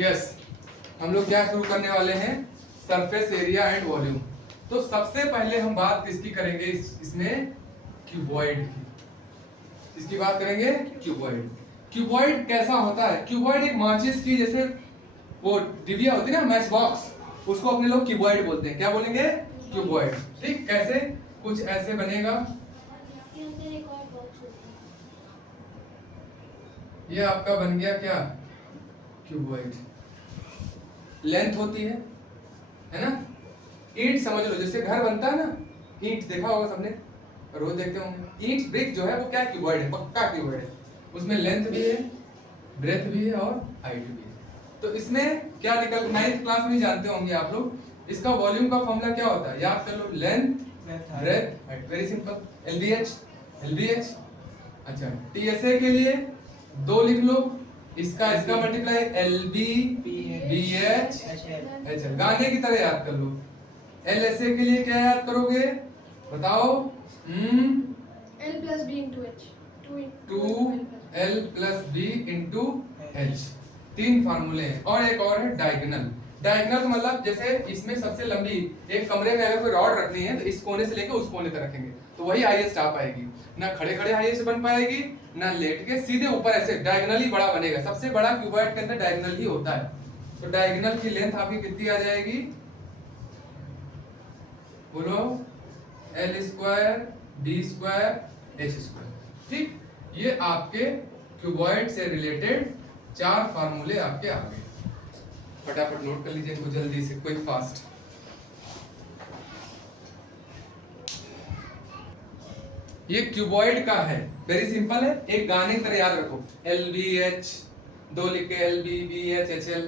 Yes, हम लोग क्या शुरू करने वाले हैं, सरफेस एरिया एंड वॉल्यूम। तो सबसे पहले हम बात किसकी करेंगे इसमें, क्यूबॉइड की। इसकी बात करेंगे क्यूबॉइड। क्यूबॉइड कैसा होता है? क्यूबॉइड एक माचिस की जैसे वो डिबिया होती है ना, मैच बॉक्स, उसको अपने लोग क्यूबॉइड बोलते हैं। क्या बोलेंगे? क्यूबॉइड। ठीक, कैसे? कुछ ऐसे बनेगा, ये आपका बन गया क्या, क्यूबॉइड। लेंथ होती है ना। ईंट समझ लो, जैसे घर बनता है ना, ईंट देखा होगा सबने, रोज देखते होंगे। ईंट ब्रिक जो है वो क्या, क्यूबॉइड है, पक्का क्यूबॉइड है। उसमें लेंथ भी है, ब्रेथ भी है और हाइट भी है। तो इसमें क्या निकल, 9th क्लास में जानते होंगे आप लोग, इसका वॉल्यूम का फॉर्मूला क्या होता है, याद कर लो, length breadth height, very simple, LBH. अच्छा, टीएसए के लिए 2 लिख लो, इसका मल्टीप्लाई एलबी बीएच एचएल, गाने की तरह याद कर लो। एलएसए के लिए क्या याद करोगे, बताओ? L plus B into H, 2L plus B into H। 3 फार्मूले हैं। और एक और है डायगोनल। डायगोनल मतलब जैसे इसमें सबसे लंबी, एक कमरे में अगर कोई रॉड रखनी है तो इस कोने से लेकर उस कोने तक रखेंगे, तो वही हाईएस्ट आ पाएगी। ना खड़े खड़े हाईएस्ट बन पाएगी, ना लेट के, सीधे ऊपर ऐसे डायगोनल ही बड़ा बनेगा। सबसे बड़ा क्यूबॉइड के अंदर डायगोनल ही होता है। तो डायगोनल की लेंथ आपकी कितनी आ जाएगी, बोलो? L square B square H square. ठीक, ये आपके क्यूबॉइड से रिलेटेड 4 फार्मूले आपके आ गए। फटाफट नोट कर लीजिए इनको जल्दी से, क्विक फास्ट। ये क्यूबॉइड का है, वेरी सिंपल है, एक गाने की तरह याद रखो। LBH 2 लिख के, LB BH HL,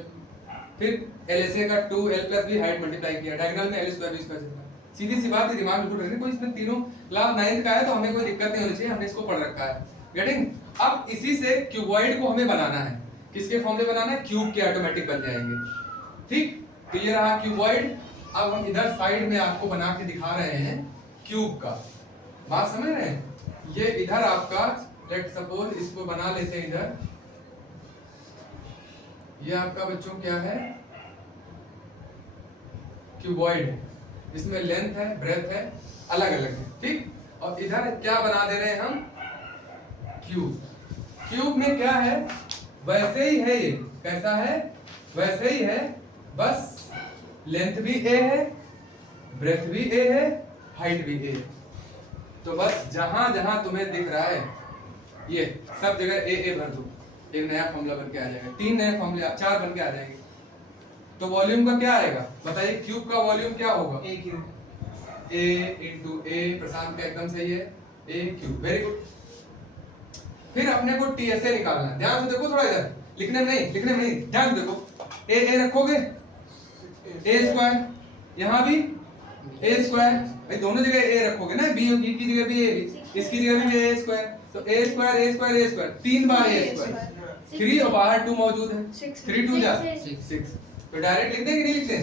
फिर LSA का 2L plus B height multiply किया, डायगोनल में L स्क्वायर B स्क्वायर। सीधी सी बात है, दिमाग में बिल्कुल रखनी, कोई इसमें तीनों क्लास 9th का है तो हमें कोई दिक्कत नहीं होनी चाहिए, हमने इसको पढ़ रखा है। गेटिंग? अब इसी से क्यूबॉइड को हमें बनाना है, किसके फॉर्म में बनाना है, क्यूब के ऑटोमेटिक बन जाएंगे। ठीक, तो ये रहा क्यूबॉइड। अब हम इधर साइड में आपको बना के दिखा रहे हैं क्यूब का, बात समझ रहे हैं? ये इधर आपका, लेट सपोज इसको बना लेते हैं इधर, ये आपका बच्चों क्या है, क्यूबॉइड है, इसमें लेंथ है, ब्रेथ है, अलग अलग है। ठीक, और इधर क्या बना दे रहे हैं हम, क्यूब। क्यूब में क्या है, वैसे ही है, ये कैसा है, वैसे ही है, बस लेंथ भी ए है, ब्रेथ भी ए है, हाइट भी ए है। तो बस जहां जहां तुम्हें दिख रहा है ये सब जगह ए भर दो, एक नया फॉर्मूला बन के आ जाएगा। 3 नए फॉर्मूले, 4 बन के आ जाएंगे। तो वॉल्यूम का क्या आएगा, बताइए? क्यूब का वॉल्यूम क्या होगा, ए क्यूब, ए इंटू ए। प्रशांत का एकदम सही है, ए क्यूब, वेरी गुड। फिर अपने को टीएसए निकालना है, ध्यान से देखो, थोड़ा इधर लिखने में नहीं, ध्यान से देखो। ए रखोगे, ए स्क्वायर, यहाँ भी ए स्क्वायर, भाई दोनों जगह ए रखोगे ना, बी की जगह भी ए, इसकी जगह भी ए स्क्वायर, तो ए स्क्वायर 3 बार ए स्क्वायर, 3 और बाहर 2 मौजूद है, 3 2 जा 6, तो डायरेक्ट लिख देंगे, नहीं लिखते?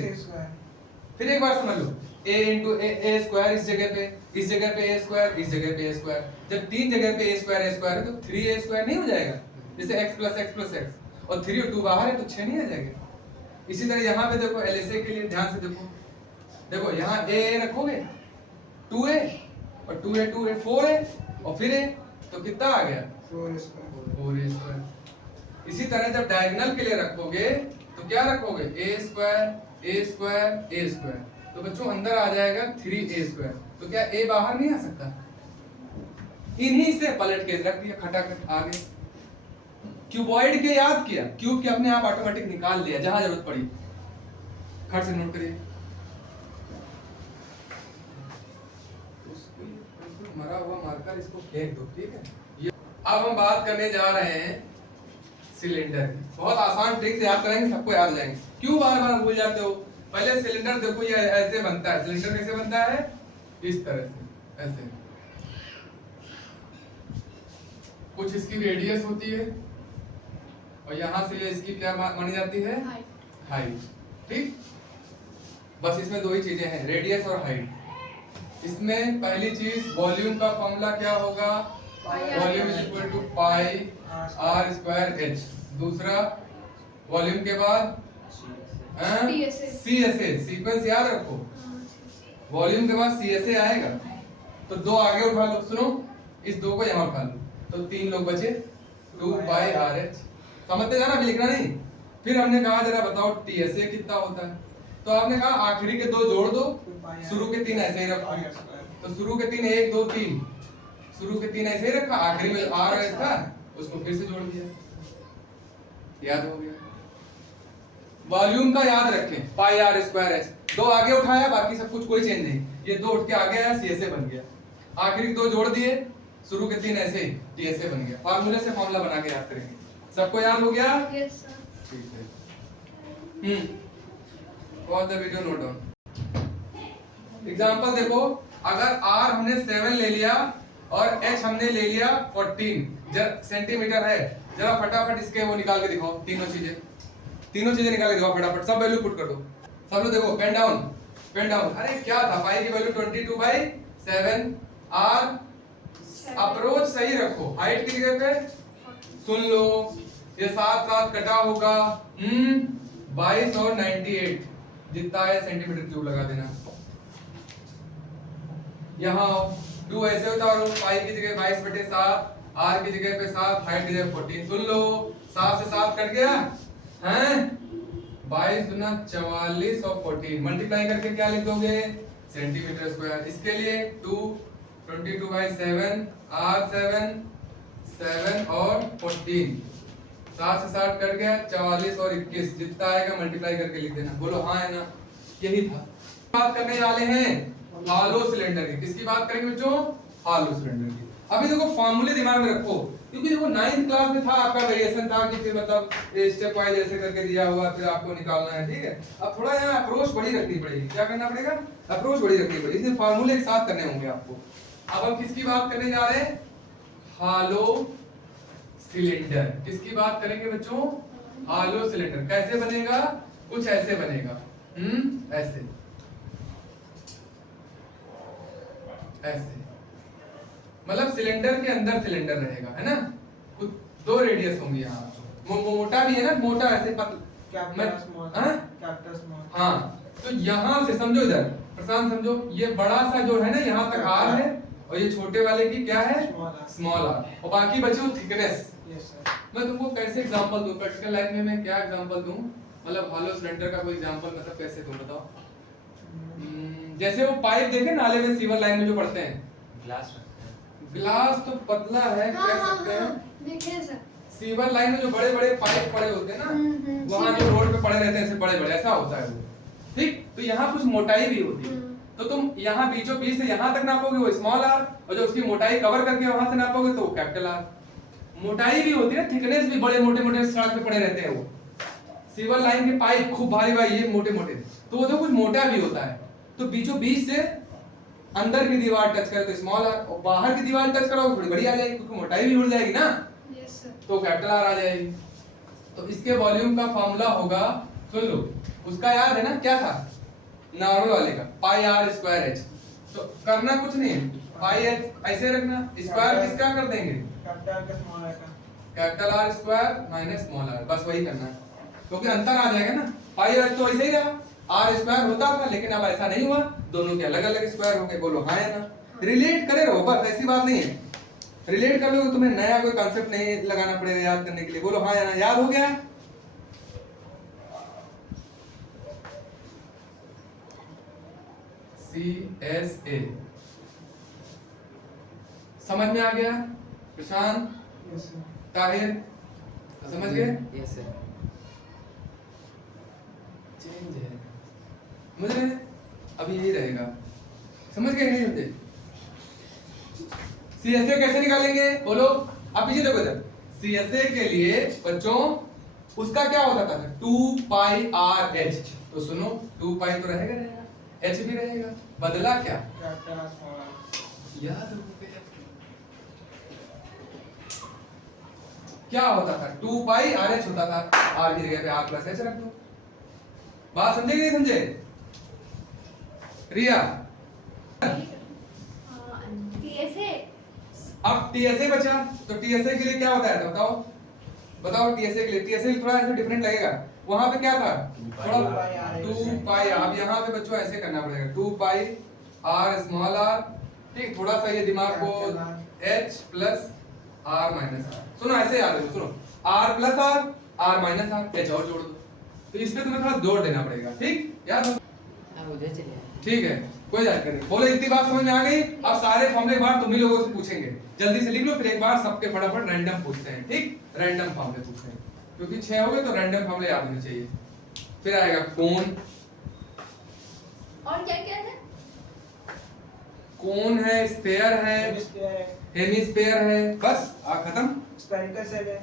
फिर एक बार समझ लो, a इंटू ए स्क्वायर, इस जगह पे a स्क्वायर, इस जगह पे a स्क्वायर। जब 3 जगह पे a स्क्वायर है तो 3a स्क्वायर नहीं हो जाएगा, जैसे x प्लस x, और 3 और 2 बाहर है तो 6 नहीं आ जाएगा। इसी तरह यहाँ पे देखो, LSA के लिए ध्यान से देखो यहाँ a रखोगे, 2a और 2a 4a और फिर a, तो कितना आ गया, 4a स्क्वायर। इसी तरह जब डायगोनल के लिए रखोगे तो क्या रखोगे, a स्क्वायर, तो बच्चों अंदर आ जाएगा 3a स्क्वायर। तो क्या a बाहर नहीं आ सकता? इन्हीं से पलट के रख दिया, खटाखट आ गए। क्यूबॉइड के याद किया, क्यूब के अपने आप ऑटोमेटिक निकाल लिया जहां जरूरत पड़ी। खट से नोट करिए, मरा हुआ मार्कर इसको फेंक दो, ठीक है। अब हम बात करने जा रहे हैं सिलेंडर की। बहुत आसान ट्रिक से याद करेंगे, सबको याद जाएंगे। क्यों बार बार भूल जाते हो? पहले सिलेंडर देखो, ये ऐसे बनता है। सिलेंडर कैसे बनता है? इस तरह से, ऐसे। कुछ इसकी रेडियस होती है और यहां से ये इसकी क्या मानी जाती है, हाइट। ठीक, बस इसमें 2 ही चीजें हैं, रेडियस और हाइट। इसमें पहली चीज वॉल्यूम का फॉर्मूला क्या होगा, volume is equal to pi r square h। दूसरा वॉल्यूम के बाद TSA। CSA, सीक्वेंस याद रखो। वॉल्यूम के बाद CSA आएगा, तो दो आगे उठा लो। सुनो, इस दो को यहाँ उठा लो, तो 3 लोग बचे, 2 पाई RH। समझते जाना, अभी लिखना नहीं। फिर हमने कहा जरा बताओ TSA कितना होता है, तो आपने कहा आखिरी के 2 जोड़ दो, शुरू के 3 ऐसे ही रखो। तो शुरू के 3 1 2 3, शुरू के 3 ऐसे ही रखा, आखिरी में RH था, उसको फिर से जोड़ दिया, याद हो गया। वॉल्यूम का याद रखें, पाई R स्क्वायर H। 2 आगे उठाया, बाकी सब कुछ कोई चेंज नहीं, ये 2 उठ के आगे आया, CSA बन गया। आखिरी 2 जोड़ दिए, शुरू के 3 ऐसे ही, TSA बन गया। फार्मूले से फॉर्मूला बना के याद करेंगे। सबको याद हो गया? Yes sir। ठीक है। Pause the video, note down. Example देखो, अगर R हमने 7 ले लिया और H हमने ले लिया 14 सेंटीमीटर है, जरा फटाफट इसके वो निकाल के दिखाओ, तीनों चीजें निकाल के दिखाओ फटाफट, सब वैल्यू पुट कर दो। सब लोग देखो, पेन डाउन। अरे क्या था, पाई की वैल्यू 22/7। R अप्रोच सही रखो, हाइट की जगह पे सुन लो, ये 7 कटा होगा, 22 और 98 जितना है सेंटीमीटर क्यूब लगा देना। यहाँ 2 ऐसे उतारो, पाई की जगह 22/7, R की जगह पे 7, हाइट की जगह 14। सुन लो, 7 से 7 कट गया, हैं 22 दूना 44 और 14 मल्टीप्लाई करके क्या लिख दोगे, सेंटीमीटर स्क्वायर। इसके लिए 22/7, R 7 और 14, 7 से 7 कट गया, 44 और 21 जितना आएगा मल्टीप्लाई करके लिख देना। बोलो हाँ है ना, यही था। बात करने वाले हैं हॉलो सिलेंडर की। किसकी बात करेंगे बच्चों? हॉलो सिलेंडर की। अभी देखो फॉर्मूले दिमाग में रखो, क्योंकि देखो 9th क्लास में था आपका वेरिएशन था कि फिर मतलब स्टेप वाइज ऐसे करके दिया हुआ, फिर आपको निकालना है, ठीक है। अब थोड़ा यहाँ अप्रोच बड़ी रखनी पड़ेगी, क्या करना पड़ेगा, अप्रोच बड़ी रखनी पड़ेगी, इसलिए फॉर्मूले एक साथ करने होंगे आपको। अब हम किसकी बात करने जा रहे हैं? Hollow cylinder. किसकी बात करेंगे बच्चों? Hollow cylinder. कैसे बनेगा? कुछ ऐसे बनेगा, ऐसे मतलब सिलेंडर के अंदर सिलेंडर रहेगा, है ना। कुछ 2 रेडियस होंगे यहाँ, मोटा भी है ना, मोटा ऐसे हाँ। तो यहाँ से समझो, इधर प्रशांत समझो, ये बड़ा सा जो है ना यहाँ तक R है, और ये छोटे वाले की क्या है, स्मॉल r, और बाकी बचे थिकनेस। मैं तुमको कैसे एग्जांपल दूं प्रैक्टिकल लाइफ में, मैं क्या एग्जांपल दूं, मतलब हॉलो सिलेंडर का कोई एग्जांपल, मतलब कैसे तुम बताओ। जैसे वो पाइप देखे नाले में सीवर लाइन में जो पड़ते हैं, ग्लास तो पतला है, कह सकते हैं देखे सर, सीवर लाइन में जो बड़े बड़े पाइप पड़े होते हैं ना, वहां जो रोड पे पड़े रहते हैं ऐसे बड़े बड़े, ऐसा होता है वो, ठीक। तो यहाँ कुछ मोटाई भी होती है, तो तुम यहाँ बीचों बीच से यहाँ तक नापोगे वो स्मॉल r, और जो उसकी मोटाई कवर करके वहां से नापोगे तो वो कैपिटल R। मोटाई भी होती है, थिकनेस भी, बड़े मोटे मोटे सड़क पे पड़े रहते हैं वो सीवर लाइन के पाइप, खूब भारी भारी, ये मोटे मोटे, तो वो तो कुछ मोटा भी होता है। तो बीचों बीच से अंदर की दीवार टच करे तो स्मॉल r, और बाहर की दीवार टच करो थोड़ी बड़ी आ जाएगी, क्योंकि मोटाई भी जुड़ जाएगी ना, तो कैपिटल R आ जाएगी। तो इसके वॉल्यूम का फार्मूला होगा, सुन लो, उसका याद है ना, क्या था, नॉर्मल वाले का, पाई R स्क्वायर H। तो करना कुछ नहीं है, पाई H ऐसे रखना, स्क्वायर किसका कर देंगे, capital R square minus small r, बस वही करना है, क्योंकि अंतर आ जाएगा ना। पाई H तो ऐसे ही रहा, R स्क्वायर होता था, लेकिन अब ऐसा नहीं हुआ, दोनों के अलग अलग स्क्वायर हो गए। बोलो हाँ है ना, रिलेट करे रहो बस, ऐसी बात नहीं है, रिलेट कर लो, तुम्हें नया कोई कांसेप्ट नहीं लगाना पड़ेगा याद करने के लिए। बोलो हाँ या ना, याद हो गया? CSA समझ में आ गया? प्रशांत, ताहिर समझ गए? Yes sir. चेंज है, समझ रहे? अभी यही रहेगा, समझ गए नहीं होते? CSA कैसे निकालेंगे बोलो? अब पीछे देखो इधर, CSA के लिए बच्चों उसका क्या होता था, 2 पाई RH। तो सुनो, 2 पाई तो रहेगा, H भी रहेगा, बदला क्या, याद हो गया क्या होता था, 2 पाई RH होता था, R की जगह पे R प्लस H रख दो। बात समझे कि नहीं समझे? रिया, TSA, अब TSA बचा, तो TSA के लिए क्या होता है बताओ? बताओ टीएसए के लिए, टीएसए थोड़ा ऐसे डिफरेंट लगेगा, वहां पे क्या था थोड़ा 2 पाई, अब यहाँ पे बच्चों ऐसे करना पड़ेगा 2 पाई आर स्मॉल आर, ठीक, थोड़ा सा ये दिमाग को h plus r minus r, सुनो ऐसे याद रखो, सुनो r plus r, r minus r, h और जोड़ दो, तो इस पे तुम्हें थोड़ा जोर देना पड़ेगा, ठीक याद हो, उधर चले ठीक है, कोई दिक्कत नहीं, बोलो इतनी बात समझ में आ गई। अब सारे फॉर्मूले एक बार तुम ही लोगों से पूछेंगे, जल्दी से लिख लो, फिर एक बार सबके फटाफट रैंडम पूछते हैं, ठीक, रैंडम फॉर्मूले पूछते हैं, क्योंकि 6 हो गए तो रैंडम फॉर्मूले याद होने चाहिए। फिर आएगा कोन, और क्या क्या है? कोन है, स्फीयर है, हेमिस्फीयर है, बस खत्म। स्फेरिकल सेल है।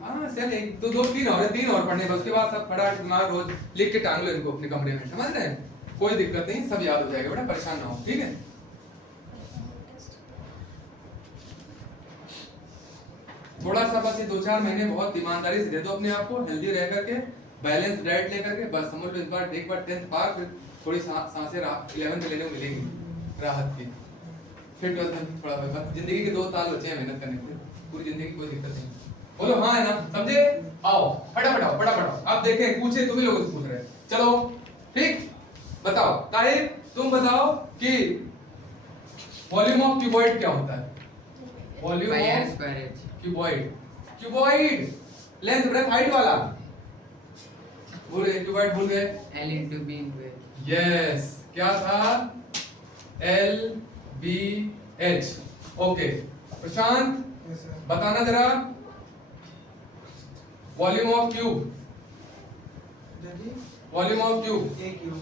हाँ सेल, एक दो दो तीन और पढ़ने का, उसके बाद सब फटाफट दिमाग रोज लिख के टांग लो इनको अपने कमरे में, समझ रहे हैं, कोई दिक्कत नहीं, सब याद हो जाएगा बेटा, परेशान ना हो, ठीक है। थोड़ा सा बस ये 2-4 महीने बहुत ईमानदारी से दे दो अपने आप को, हेल्दी रह करके, बैलेंस डाइट लेकर के, बस समझ लो इस बार एक बार 10th पार, फिर थोड़ी सांसें 11th लेने को मिलेंगी राहत की, फिर 12th में थोड़ा बस, जिंदगी के 2 साल बचे हैं मेहनत करने के, पूरी जिंदगी कोई दिक्कत नहीं, बोलो हाँ है ना, समझे, आओ फटाफट आओ, फटाफट आओ, अब देखें पूछे, तुम ही लोगों से पूछ रहे हैं, चलो ठीक, बताओ ताहिर, तुम बताओ कि वॉल्यूम ऑफ क्यूबॉइड क्या होता है, volume of cuboid, cuboid length breadth height वाला, बोले क्यूबॉइड भूल गए, L into B into H. Yes, क्या था, L B H, ओके, प्रशांत Yes, sir. बताना जरा, volume of cube, volume of cube, A cube.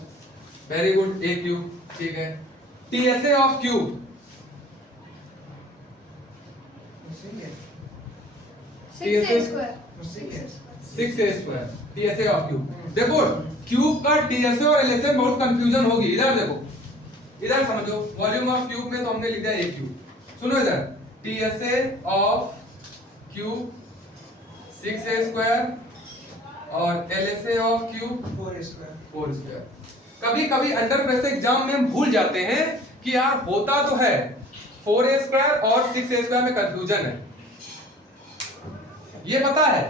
Very good, A cube, ठीक है, टीएसए ऑफ क्यूब, मुझसे 6a square. 6a square, TSA of cube, देखो cube का TSA और एलएसए में बहुत कंफ्यूजन होगी, इधर देखो, इधर समझो, वॉल्यूम ऑफ क्यूब में तो हमने लिख दिया ए क्यूब, सुनो इधर, TSA of cube 6a square और LSA of cube 4a square. 4 square. कभी कभी अंडर प्रेशर एग्जाम में हम भूल जाते हैं कि यार होता तो है 4a स्क्वायर और 6a स्क्वायर में कंफ्यूजन है, ये पता है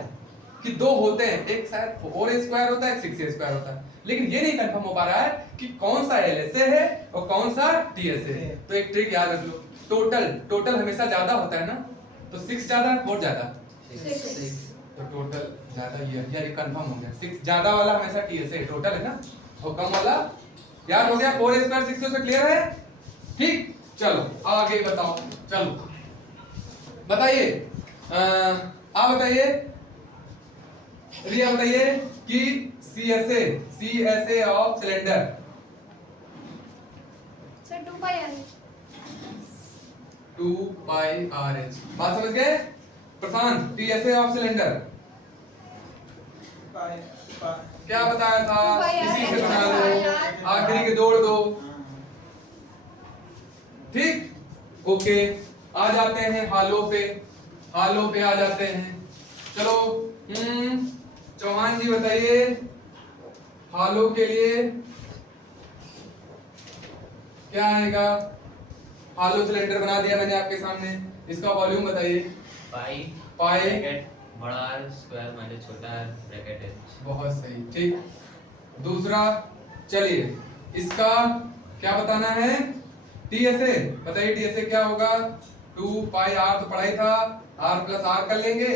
कि 2 होते हैं, एक शायद 4a स्क्वायर होता है, एक 6a स्क्वायर होता है, लेकिन ये नहीं कंफर्म हो पा रहा है कि कौन सा LSA है और कौन सा TSA है। तो एक ट्रिक याद रख लो, टोटल हमेशा ज्यादा होता है ना, तो 6 ज्यादा 4 ज्यादा, 6 तो टोटल ज्यादा, ये कंफर्म हो गया, 6 ज्यादा वाला हमेशा TSA टोटल है ना, और कम वाला याद हो गया, 4a square 6a square clear है, ठीक, चलो आगे बताओ, चलो बताइए, आप बताइए, रिया बताइए कि CSA of cylinder, sir 2 pi r 2 pi RH, बात समझ गए। प्रशांत, TSA ऑफ सिलेंडर क्या बताया था, 2 पाई इसी से RH बना लो, आखिरी के जोड़ दो, ठीक, ओके, आ जाते हैं हालों पे आ जाते हैं, चलो चौहान जी बताइए, हालों के लिए क्या आएगा, हालो सिलेंडर बना दिया मैंने आपके सामने, इसका वॉल्यूम बताइए, पाई ब्रैकेट बड़ा R स्क्वायर माइनस छोटा R ब्रैकेट H। बहुत सही, ठीक, दूसरा, चलिए इसका क्या बताना है, TSA बताइए, TSA क्या होगा, 2 पाई R तो पढ़ा ही था, R प्लस R कर लेंगे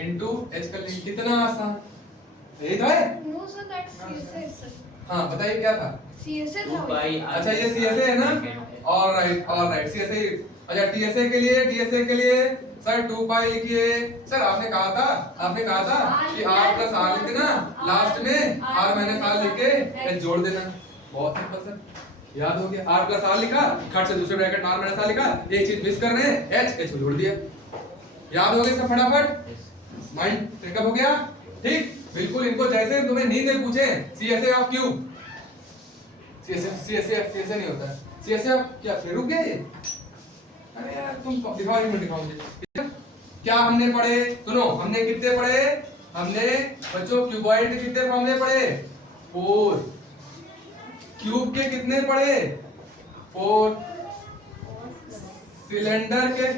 इनटू H कर लेंगे, कितना आसान, यही तो है, no sir that CSA sir, हाँ बताइए क्या था, CSA 2 था पाई R अच्छा ये CSA है ना, ऑलराइट CSA, अच्छा TSA के लिए सर 2 पाई लिखिए, सर आपने कहा था कि R प्लस R लिख देना, लास्ट में R माइनस R लिख के H जोड़ देना, बहुत सिंपल सर, याद हो गया, R प्लस R लिखा, खट से दूसरे ब्रैकेट R माइनस R लिखा, एक चीज मिस कर रहे हैं, H को जोड़ दिया, याद हो गया सब फटाफट, माइंड ट्रिकअप हो गया, ठीक, बिल्कुल इनको जैसे तुम्हें नींद में पूछे CSA ऑफ क्यूब, CSA नहीं होता, CSA ऑफ क्या, फिर रुक गया ये, अरे यार तुम दिखाओ, एक मिनट दिखाओ मुझे, क्या हमने पढ़े, सुनो हमने कितने पढ़े, हमने बच्चों क्यूबॉइड के कितने फॉर्मूले पढ़े, 4, क्यूब के कितने पढ़े, 4, सिलेंडर के,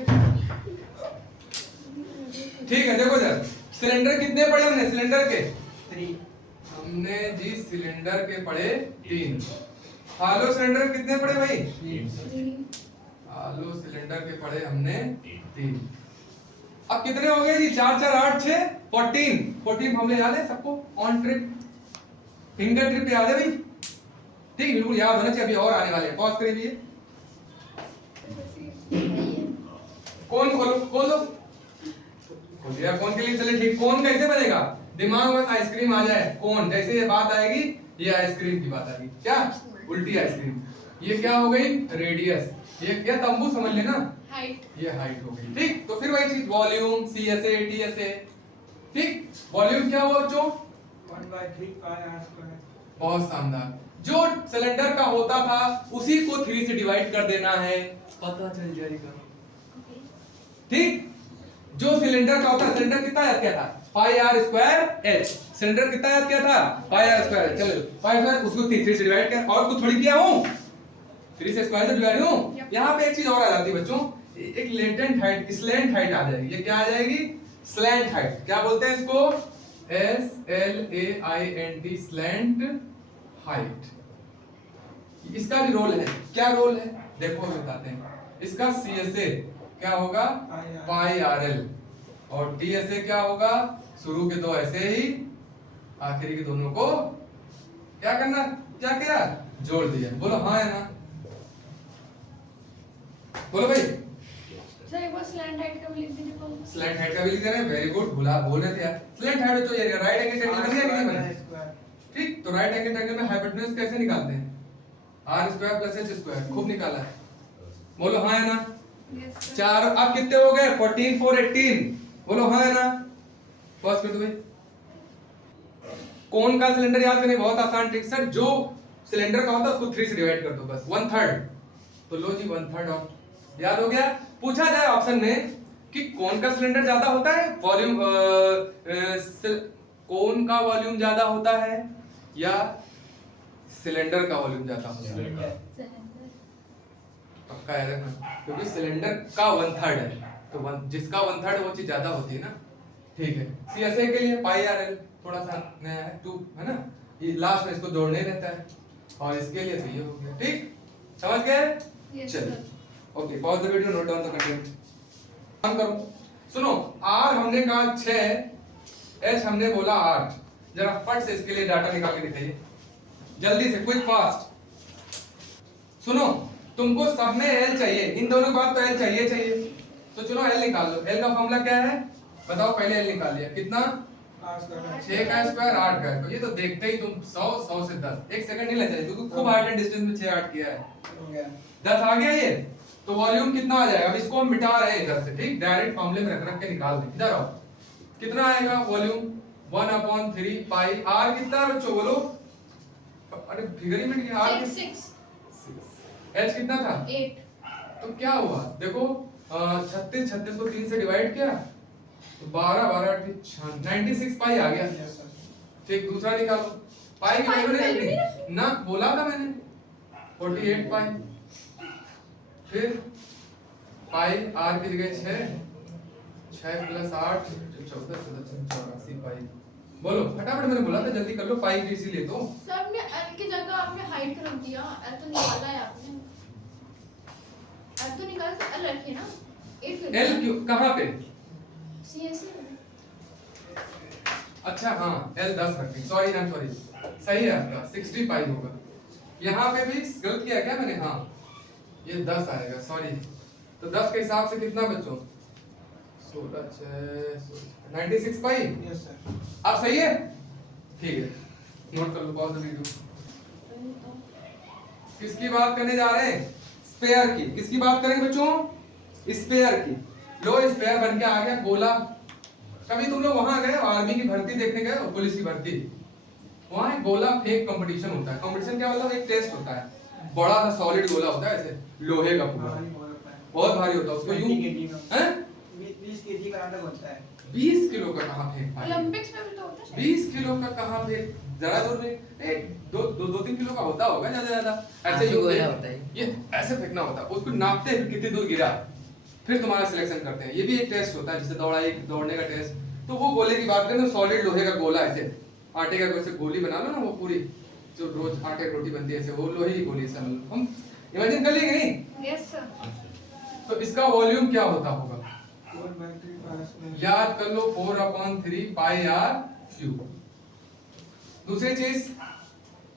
ठीक है देखो जरा, सिलेंडर कितने पढ़े हमने सिलेंडर के? 3 हमने जी सिलेंडर के पढ़े 3। हालो सिलेंडर कितने पढ़े भाई? 3 हालो सिलेंडर के पढ़े हमने 3। अब कितने हो गए जी? 4 4 8 6 14। 14 फॉर्मूले याद है सबको? ऑन ट्रिप फिंगर ट्रिप याद है भाई? ठीक, बिल्कुल याद होना चाहिए। अभी और आने वाले हैं। पॉज करिए। कौन खोलो खोलो खोल दिया। कौन के लिए चले ठीक। कौन कैसे बनेगा? दिमाग में आइसक्रीम आ जाए। कौन जैसे ये बात आएगी ये आइसक्रीम की बात आएगी। क्या? उल्टी आइसक्रीम। ये क्या हो गई? रेडियस। ये क्या तंबू समझ लेना। हाइट ये हाइट हो गई। ठीक, तो फिर वही चीज वॉल्यूम CSA TSA। ठीक, वॉल्यूम क्या हुआ बच्चों? 1/3 पाई r स्क्वायर। बहुत शानदार। जो सिलेंडर का होता था उसी को 3 से डिवाइड कर देना है, पता चल जाएगा। ठीक, जो सिलेंडर का होता है, सिलेंडर कितना याद किया था? पाई r स्क्वायर h। सिलेंडर कितना याद किया था? पाई r स्क्वायर। चलो पाई स्क्वायर उसको 3 से डिवाइड कर। और कुछ थोड़ी किया हूं, 3 से स्क्वायर से डिवाइड हूं। यहाँ पे एक चीज और आ जाती है बच्चों, एक लेटेंट हाइट, स्लैंट हाइट आ जाएगी। ये क्या आ जाएगी? Slant height. क्या बोलते हैं इसको? SLAINT, slant height. इसका भी रोल है। क्या रोल है देखो बताते हैं। इसका CSA क्या होगा? पाई RL। और TSA क्या होगा? शुरू के दो ऐसे ही, आखिरी के दोनों को क्या करना? क्या किया? जोड़ दिया। बोलो हाँ है ना? बोलो भाई। सर एक बार स्लैंट हाइट का भी लिख दीजिए कौन सा? स्लैंट हाइट का भी लिख दे रहे हैं। Very good. बोल रहे थे यार। स्लैंट हाइट तो ये राइट एंगल ट्रायंगल बन गया कि नहीं बना? ठीक, तो राइट एंगल ट्रायंगल में हाइपोटेन्यूज कैसे निकालते हैं? r square plus h square. खूब निकाला है। बोलो हाँ है ना? Yes sir. 4 अब कितने हो गए? 14 4 18। बोलो हाँ है ना? पॉज कर दो भाई। कौन का सिलेंडर याद करने बहुत आसान ट्रिक सर। जो सिलेंडर का होता है उसको 3 से डिवाइड कर दो बस। 1/3। तो लो जी 1/3 ऑफ। याद हो गया? पूछा जाए ऑप्शन में कि कौन का सिलेंडर ज्यादा होता है, वॉल्यूम कौन का वॉल्यूम ज्यादा होता है या सिलेंडर का वॉल्यूम ज्यादा होता है? पक्का याद रखना, क्योंकि सिलेंडर का 1/3 है तो जिसका 1/3 वो चीज ज्यादा होती है ना। ठीक है, CSA के लिए पाई RL थोड़ा सा नया है 2 है ना, ये लास्ट में इसको जोड़ने रहता है। और इसके लिए तो ये हो गया। ठीक, समझ गए? यस चलो sir. Okay, pause the video, note down the content. काम करो। सुनो, R हमने कहा 6, H हमने बोला 8। जरा फट से इसके लिए डाटा निकाल के दिखाइए जल्दी से, क्विक फास्ट। सुनो, तुमको सब में L चाहिए, इन दोनों के बाद तो L चाहिए। तो चलो L निकाल लो। L का फॉर्मूला क्या है बताओ? पहले L निकाल लिया। कितना? 6 का स्क्वायर 8 का। तो ये तो देखते ही तुम 100 से 10 एक सेकंड नहीं लग जाए, क्योंकि खूब हार्ड एंड डिस्टेंस में 6 8 किया है। 10 आ गया ये। तो वॉल्यूम कितना आ जाएगा? अब इसको हम मिटा रहे हैं इधर से। ठीक, डायरेक्ट फॉर्मूले में रख के निकाल दें। इधर आओ, कितना आएगा वॉल्यूम? 1/3 पाई। R कितना है बच्चों बोलो? अरे फिगर ही मिट गया। R 6 H कितना था? 8। तो क्या हुआ देखो, 36 को 3 से डिवाइड किया तो 12 96 पाई आ गया। ठीक, दूसरा निकालो। पाई की वैल्यू नहीं ना, बोला था मैंने 48 पाई। फिर पाई R की जगह 6 प्लस 8 14 84 पाई। बोलो फटाफट, मैंने बोला था जल्दी कर लो। पाई की इसीलिए तो सर ने L की जगह आपने हाइट रख दिया। L तो निकाला है आपने। L तो निकाल के L रखिए ना। 8 L क्यों कहां पे? CSA। अच्छा हाँ, L 10 रखें। सॉरी आई एम सॉरी, सही है आपका 60 पाई होगा। यहाँ पे भी गलत किया क्या मैंने? हाँ, ये 10 आएगा, सॉरी। तो 10 के हिसाब से कितना बच्चों? 96 पाई। Yes sir. अब सही है? ठीक है, नोट कर लो। Pause the video. किसकी बात करने जा रहे हैं? स्पेयर की। किसकी बात करेंगे बच्चों? स्पेयर की। लो स्पेयर बन के आ गया गोला। कभी तुम लोग वहां गए आर्मी की भर्ती देखने गए हो, पुलिस की भर्ती? वहां एक गोला फेंक कंपटीशन होता है। कंपटीशन क्या मतलब? एक टेस्ट होता है, बड़ा सा सॉलिड गोला होता है ऐसे लोहे का पूरा, बहुत भारी होता है। उसको यूं 20 केजी का अंडा बनता है। 20 किलो का कहां फेंक पाए? ओलंपिक्स में भी तो होता है। 20 किलो का कहां फेंक? जरा दूर में एक 2-3 किलो का होता होगा ज्यादा। ऐसे काफी गोला होता है। ये ऐसे फेंकना होता है, उसको नापते हैं कितनी दूर गिरा, फिर तुम्हारा सिलेक्शन करते हैं। ये भी एक टेस्ट होता है जिसे दौड़ने का टेस्ट। तो वो गोले की बात करें तो सॉलिड लोहे का गोला, ऐसे आटे का वैसे गोली बना लो ना, वो पूरी जो रोज आटे की रोटी बनती है ऐसे, वो लोहे की गोली ऐसा हम इमेजिन कर लिए नहीं। Yes sir. तो इसका वॉल्यूम क्या होता होगा? 4/3 pi square। याद कर लो 4/3 पाई आर क्यूब। दूसरी चीज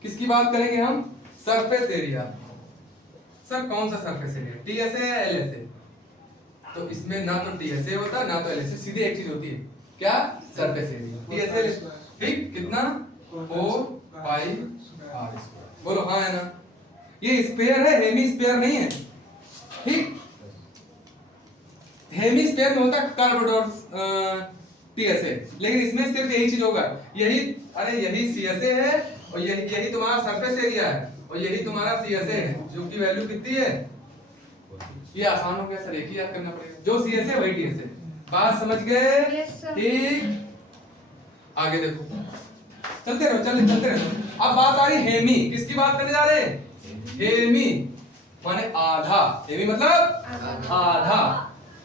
किसकी बात करेंगे हम? Surface area. सर कौन सा सरफेस एरिया, टीएसए या एलएसए? तो इसमें ना तो टीएसए होता ना तो एलएसए, सीधी एक चीज होती है, क्या? Surface area. टीएसए ठीक कितना? 4 पाई आर स्क्वायर। बोलो हाँ है ना? ये स्फीयर है, हेमी स्फीयर नहीं है, ठीक? हेमी स्फीयर में होता है कर्व्ड और टीएसए, लेकिन इसमें सिर्फ यही चीज होगा, यही अरे यही सीएसए है और यही तुम्हारा सरफेस एरिया है और यही तुम्हारा सीएसए है, जो की वैल्यू कितनी है? ये आसान हो गया सर, एक ही याद करना पड़ेगा, जो सीएसए वही टीएसए। बात समझ गए? Yes, sir. ठीक, आगे देखो, चलते रहो चलते रहो। अब बात आ रही हेमी, किसकी बात करने जा रहे हैं? हेमी माने आधा, हेमी मतलब आधा,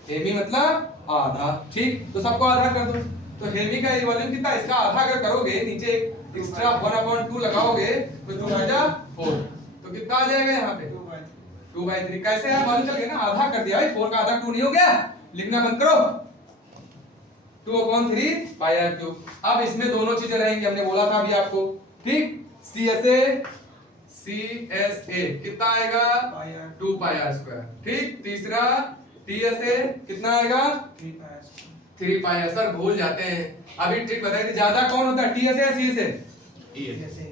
हेमी मतलब आधा, ठीक? तो सबको आधा कर दो, तो हेमी का वॉल्यूम कितना? इसका आधा अगर करोगे, नीचे एक्स्ट्रा 1/2 लगाओगे तो 2 बचा 4, तो कितना आ जाएगा यहाँ पे? 2/3। कैसे है मालूम चल गया ना, आधा कर दिया भाई, 4 का आधा 2 नहीं हो गया, लिखना बंद करो, 2/3 पाई आर क्यूब। अब इसमें दोनों चीजें रहेंगी, हमने बोला था अभी आपको, ठीक? सीएसए कितना आएगा? 2 पाई आर स्क्वायर, ठीक? तीसरा टीएसए कितना आएगा? 3 पाई आर। सर भूल जाते हैं, अभी ट्रिक बताई थी, ज्यादा कौन होता है, टीएसए या सीएसए?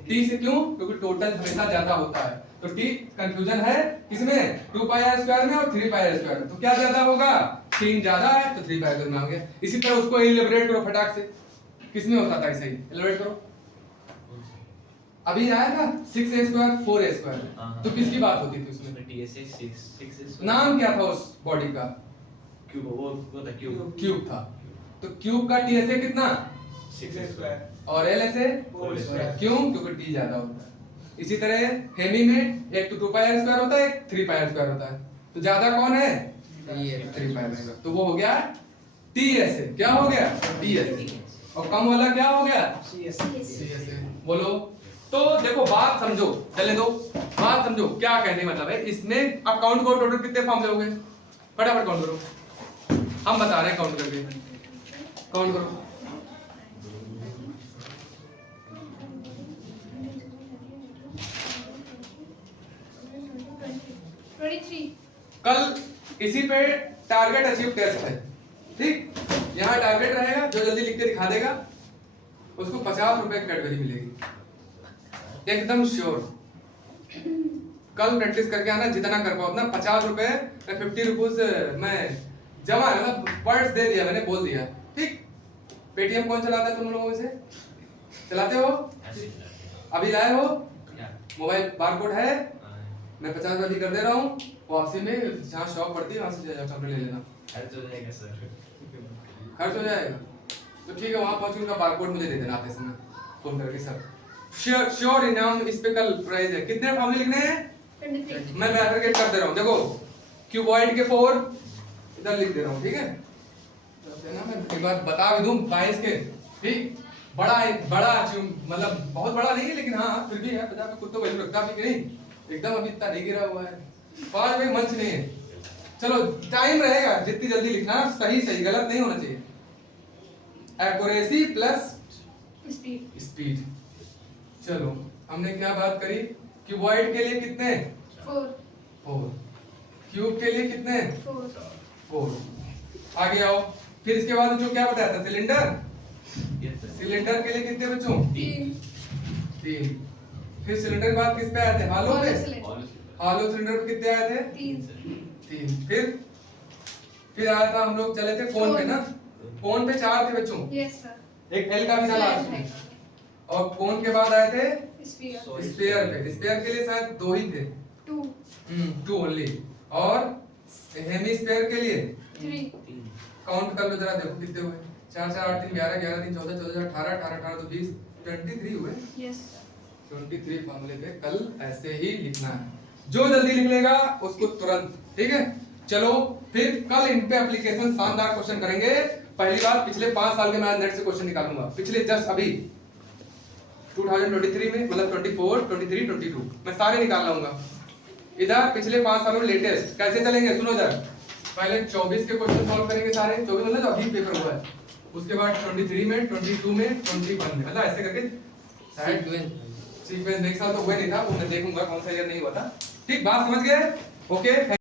टी से, क्यों? क्योंकि टोटल हमेशा ज्यादा होता है, तो टी कंफ्यूजन है किसमें? 2 पाई आर स्क्वायर में और 3 पाई आर स्क्वायर में, तो क्या ज्यादा होगा? 3 ज्यादा है तो 3 पाई आर में आ गया। इसी तरह उसको इलेबोरेट करो फटाक से, किसमें होता था ऐसे ही, इलेबोरेट करो। अभी आया था 6a स्क्वायर 4a स्क्वायर, तो किसकी बात होती थी उसमें? टीएसए 6 नाम क्या था उस बॉडी का? क्यूब, वो था क्यूब। क्यूब था, तो क्यूब का टीएसए कितना? 6 स्क्वायर और एलएसए 4 स्क्वायर। क्यों? क्योंकि टी ज्यादा होता है। इसी तरह हेमी में एक तो 2 पाई आर स्क्वायर होता है, एक 3 पाई आर स्क्वायर होता है, तो ज्यादा कौन है? ये 3 पाई आर स्क्वायर, तो वो हो गया टीएसए। क्या हो गया? टीएसए। और कम वाला क्या हो गया? सीएसए। बोलो, तो देखो बात समझो, चले दो बात समझो, क्या कहने का मतलब है इसमें। अब काउंट करो, टोटल कितने फॉर्मूले हो गए, फटाफट काउंट करो, हम बता रहे हैं काउंट करके, काउंट करो। कल इसी पे टारगेट अचीव टेस्ट है, ठीक? यहाँ टारगेट रहेगा, जो जल्दी लिख के दिखा देगा उसको 50 रुपए की कैडबरी मिलेगी, एकदम श्योर। कल प्रैक्टिस करके आना, जितना कर पाओ उतना। 50 रुपए 50 रुपीज में जमा, मतलब वर्ड्स दे दिया मैंने, बोल दिया, ठीक? पेटीएम कौन चलाता है तुम लोगों में से? चलाते हो? अभी लाए हो? मोबाइल बारकोड है, मैं 50 रुपए कर दे रहा हूँ, वापसी में जहाँ शॉप पड़ती है वहां से कपड़े ले लेना। खर्च हो जाएगा सर, खर्च हो जाएगा तो ठीक है, वहां पहुंच उनका बारकोड मुझे दे देना आते समय फोन करके। सर श्योर इनाम इस पे कल प्राइस है। कितने फॉर्मूले लिखने हैं? 23। मैं बैरिकेड कर दे रहा हूँ, देखो क्यूबॉइड के 4 इधर लिख दे रहा हूँ, ठीक है? तो ना मैं एक बार बता भी दूं 22 के, ठीक? बड़ा मतलब बहुत बड़ा नहीं है, लेकिन हाँ फिर भी है, 50 पे कुत्तों वैल्यू रखता भी नहीं, एकदम अभी इतना नहीं गिरा हुआ है। 5 बजे मंच नहीं है, चलो टाइम रहेगा, जितनी जल्दी लिखना, सही सही गलत नहीं होना चाहिए। Accuracy plus speed. चलो हमने क्या बात करी? क्यूबॉइड के लिए कितने? 4। क्यूब के लिए कितने? 4। आगे आओ, फिर इसके बाद जो क्या बताया था, सिलेंडर। सिलेंडर के लिए कितने बच्चों? 3। फिर सिलेंडर के बाद किस पे आए थे? हालो पे। हालो सिलेंडर पे कितने आए थे? 3। फिर आया था, हम लोग चले थे कोन पे ना, कोन पे 4 थे बच्चों। Yes sir. एक एल का भी था लास्ट में, और कोन के बाद आए थे स्फीयर पे। स्फीयर के लिए शायद 2 ही थे, 2 ओनली। और हेमिस्फीयर के लिए 3। काउंट कर लो जरा, देखो कितने हुए? 4 4 8 3 11 11 3 14 14 18 18 18 तो 20 23 हुए। यस 23 फॉर्मूले पे कल ऐसे ही लिखना है, जो जल्दी लिख लेगा उसको तुरंत, ठीक है? चलो फिर कल इन पे एप्लीकेशन शानदार क्वेश्चन करेंगे, पहली बात, पिछले 5 साल के मैं नेट से क्वेश्चन निकालूंगा, पिछले जस्ट अभी 2023 में, मतलब 24, 23, 22 मैं सारे निकाल लाऊंगा। इधर पिछले 5 सालों में लेटेस्ट कैसे चलेंगे सुनो इधर, पहले 24 के क्वेश्चन सॉल्व करेंगे सारे, 24 मतलब जो अभी पेपर हुआ है, उसके बाद 23 में, 22 में, 21 में, मतलब ऐसे करके सीक्वेंस देख सकते हो, हुआ नहीं था वो मैं देखूंगा कौन सा ईयर नहीं हुआ था। ठीक, बात समझ गए? ओके।